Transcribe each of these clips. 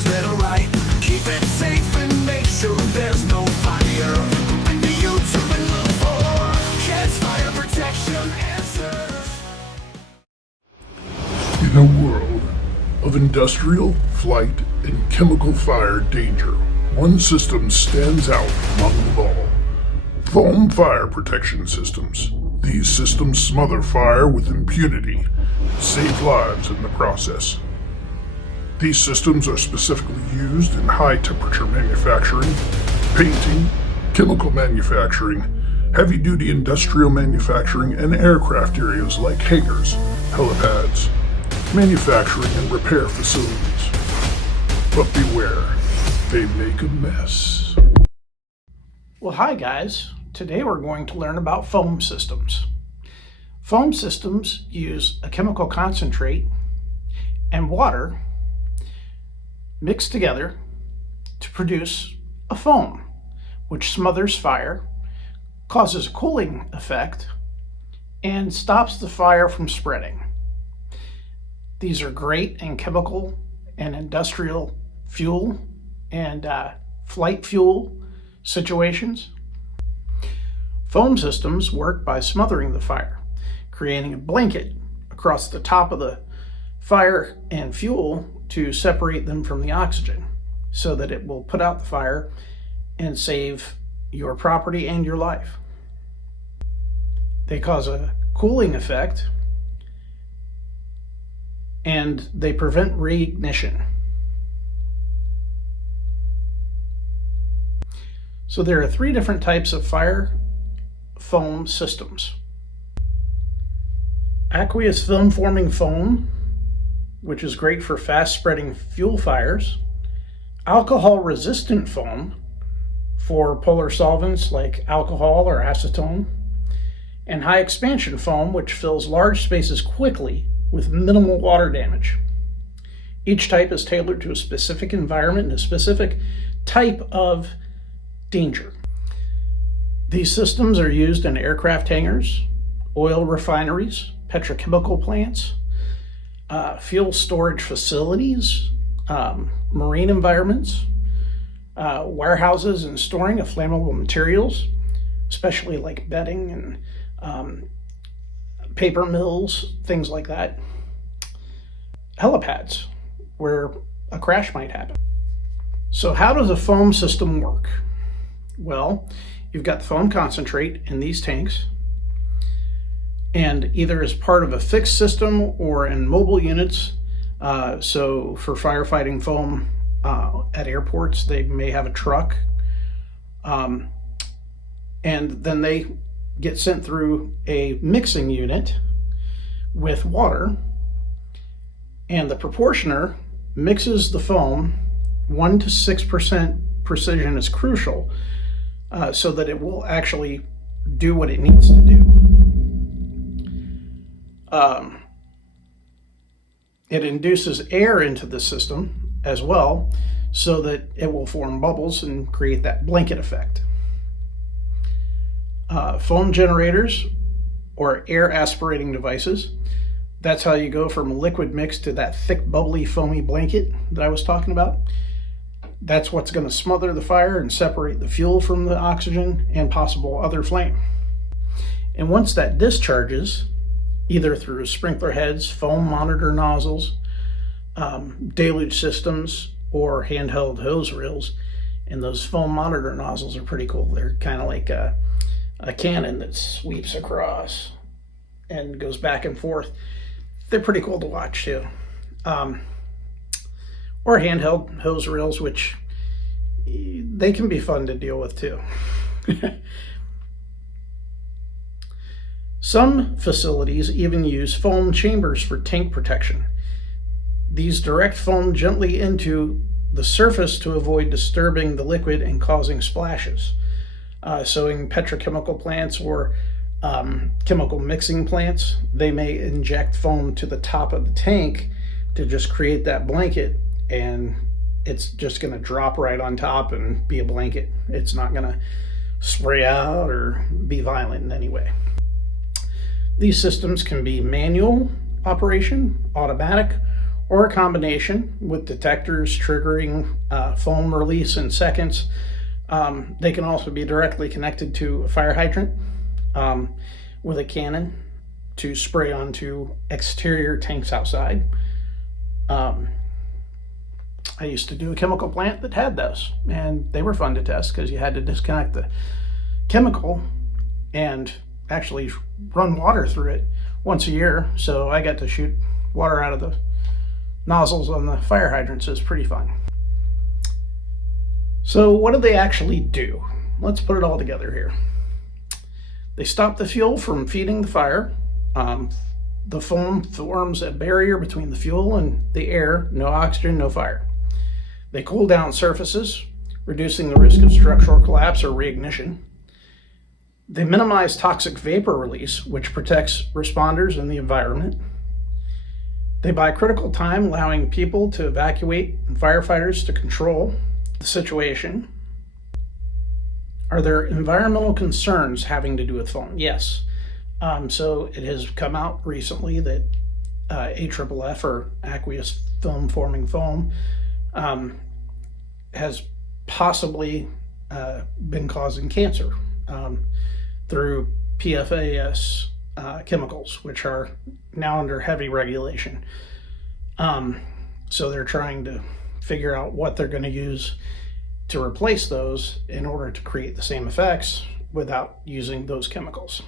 is lit or light. Keep it safe and make sure there's no fire. Open to YouTube and look for Kids Fire Protection Answers. In a world of industrial, flight, and chemical fire danger, one system stands out among them all. Foam fire protection systems. These systems smother fire with impunity, save lives in the process. These systems are specifically used in high-temperature manufacturing, painting, chemical manufacturing, heavy-duty industrial manufacturing, and aircraft areas like hangars, helipads, manufacturing and repair facilities. But beware, they make a mess. Well, hi guys. Today we're going to learn about foam systems. Foam systems use a chemical concentrate and water mixed together to produce a foam, which smothers fire, causes a cooling effect, and stops the fire from spreading. These are great in chemical and industrial fuel and flight fuel situations. Foam systems work by smothering the fire, creating a blanket across the top of the fire and fuel to separate them from the oxygen so that it will put out the fire and save your property and your life. They cause a cooling effect and they prevent reignition. So there are three different types of fire foam systems. Aqueous film forming foam, which is great for fast spreading fuel fires. Alcohol resistant foam for polar solvents like alcohol or acetone. And high expansion foam, which fills large spaces quickly with minimal water damage. Each type is tailored to a specific environment and a specific type of danger. These systems are used in aircraft hangars, oil refineries, petrochemical plants, fuel storage facilities, marine environments, warehouses and storing of flammable materials, especially like bedding and paper mills, things like that. Helipads, where a crash might happen. So how does a foam system work? Well, you've got the foam concentrate in these tanks, and either as part of a fixed system or in mobile units. So for firefighting foam at airports, they may have a truck, and then they get sent through a mixing unit with water, and the proportioner mixes the foam. 1 to 6% precision is crucial, so that it will actually do what it needs to do. It induces air into the system as well, so that it will form bubbles and create that blanket effect. Foam generators or air aspirating devices, that's how you go from a liquid mix to that thick, bubbly, foamy blanket that I was talking about. That's what's going to smother the fire and separate the fuel from the oxygen and possible other flame. And once that discharges, either through sprinkler heads, foam monitor nozzles, deluge systems, or handheld hose reels, and those foam monitor nozzles are pretty cool. They're kind of like a cannon that sweeps across and goes back and forth. They're pretty cool to watch too. Or handheld hose reels, which they can be fun to deal with too. Some facilities even use foam chambers for tank protection. These direct foam gently into the surface to avoid disturbing the liquid and causing splashes. So in petrochemical plants or chemical mixing plants, they may inject foam to the top of the tank to just create that blanket, and it's just going to drop right on top and be a blanket. It's not going to spray out or be violent in any way. These systems can be manual operation, automatic, or a combination with detectors triggering foam release in seconds. They can also be directly connected to a fire hydrant with a cannon to spray onto exterior tanks outside. I used to do a chemical plant that had those, and they were fun to test because you had to disconnect the chemical and actually run water through it once a year. So I got to shoot water out of the nozzles on the fire hydrants. It was pretty fun. So what do they actually do? Let's put it all together here. They stop the fuel from feeding the fire. The foam forms a barrier between the fuel and the air. No oxygen, no fire. They cool down surfaces, reducing the risk of structural collapse or reignition. They minimize toxic vapor release, which protects responders and the environment. They buy critical time, allowing people to evacuate and firefighters to control the situation. Are there environmental concerns having to do with foam? Yes. So it has come out recently that AFFF, or aqueous film forming foam, has possibly been causing cancer through PFAS chemicals, which are now under heavy regulation. So they're trying to figure out what they're going to use to replace those in order to create the same effects without using those chemicals.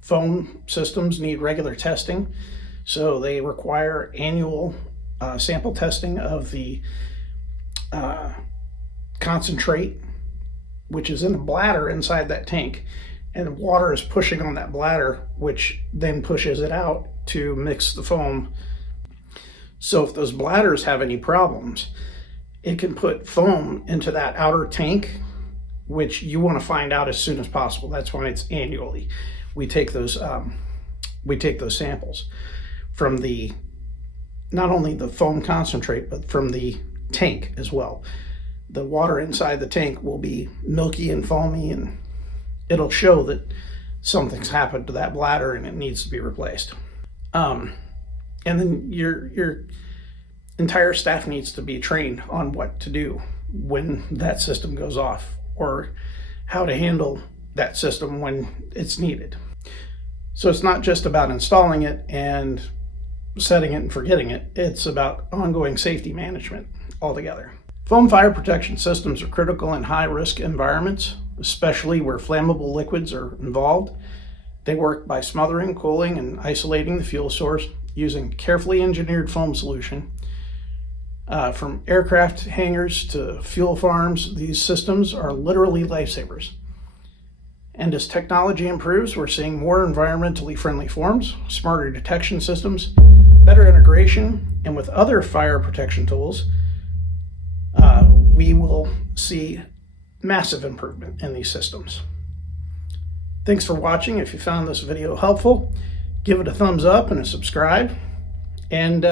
Foam systems need regular testing, so they require annual sample testing of the concentrate, which is in a bladder inside that tank, and water is pushing on that bladder, which then pushes it out to mix the foam. So if those bladders have any problems, it can put foam into that outer tank, which you want to find out as soon as possible. That's why it's annually. We take those samples from the, not only the foam concentrate, but from the tank as well. The water inside the tank will be milky and foamy, and it'll show that something's happened to that bladder and it needs to be replaced. And then your entire staff needs to be trained on what to do when that system goes off, or how to handle that system when it's needed. So it's not just about installing it and setting it and forgetting it. It's about ongoing safety management altogether. Foam fire protection systems are critical in high-risk environments, especially where flammable liquids are involved. They work by smothering, cooling, and isolating the fuel source using carefully engineered foam solution. From aircraft hangars to fuel farms, these systems are literally lifesavers. And as technology improves, we're seeing more environmentally friendly forms, smarter detection systems, better integration, and with other fire protection tools, we will see massive improvement in these systems. Thanks for watching. If you found this video helpful, give it a thumbs up and a subscribe. And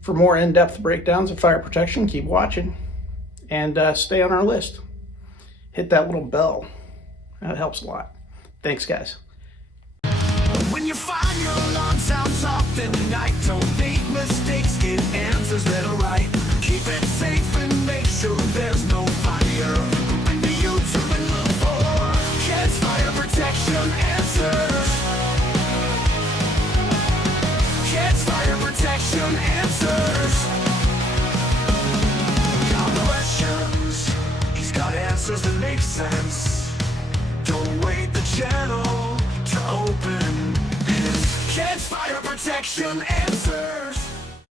for more in-depth breakdowns of fire protection, keep watching and stay on our list. Hit that little bell. That helps a lot. Thanks, guys. When you find your alarm sounds off in the night, don't make mistakes, get answers that are right. Keep it safe and make sure there's no fire. Open to YouTube and look for Kids Fire Protection Answers. Kids Fire Protection Answers. Got questions, he's got answers that make sense. Don't wait the channel to open his Kids Fire Protection Answers.